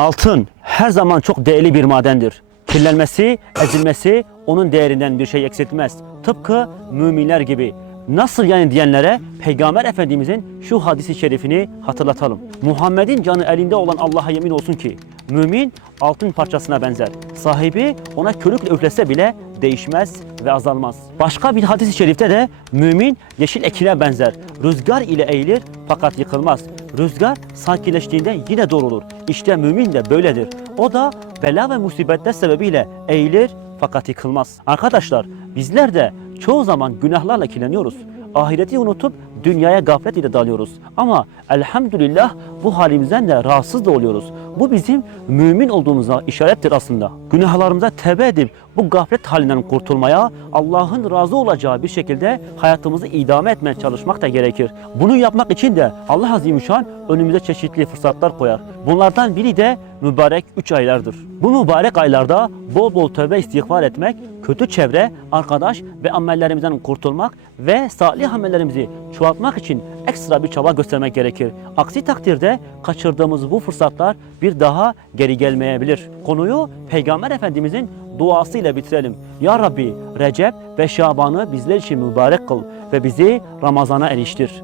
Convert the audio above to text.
Altın her zaman çok değerli bir madendir. Kirlenmesi, ezilmesi onun değerinden bir şey eksiltmez. Tıpkı müminler gibi. Nasıl yani diyenlere Peygamber Efendimizin şu hadisi şerifini hatırlatalım. Muhammed'in canı elinde olan Allah'a yemin olsun ki mümin altın parçasına benzer. Sahibi ona körükle üflese bile değişmez ve azalmaz. Başka bir hadis-i şerifte de mümin yeşil ekine benzer. Rüzgar ile eğilir fakat yıkılmaz. Rüzgar sakinleştiğinde yine doğrulur. İşte mümin de böyledir. O da bela ve musibetler sebebiyle eğilir fakat yıkılmaz. Arkadaşlar bizler de çoğu zaman günahlarla kirleniyoruz. Ahireti unutup dünyaya gaflet ile dalıyoruz. Ama elhamdülillah bu halimizden de rahatsız da oluyoruz. Bu bizim mümin olduğumuza işarettir aslında. Günahlarımıza tevbe edip bu gaflet halinden kurtulmaya, Allah'ın razı olacağı bir şekilde hayatımızı idame etmeye çalışmak da gerekir. Bunu yapmak için de Allah Azimüşşan önümüze çeşitli fırsatlar koyar. Bunlardan biri de mübarek 3 aylardır. Bu mübarek aylarda bol bol tövbe istiğfar etmek, kötü çevre, arkadaş ve amellerimizden kurtulmak ve salih amellerimizi çoğaltmak için ekstra bir çaba göstermek gerekir. Aksi takdirde kaçırdığımız bu fırsatlar bir daha geri gelmeyebilir. Konuyu Peygamber Efendimizin duasıyla bitirelim. Ya Rabbi Recep ve Şaban'ı bizler için mübarek kıl ve bizi Ramazan'a eriştir.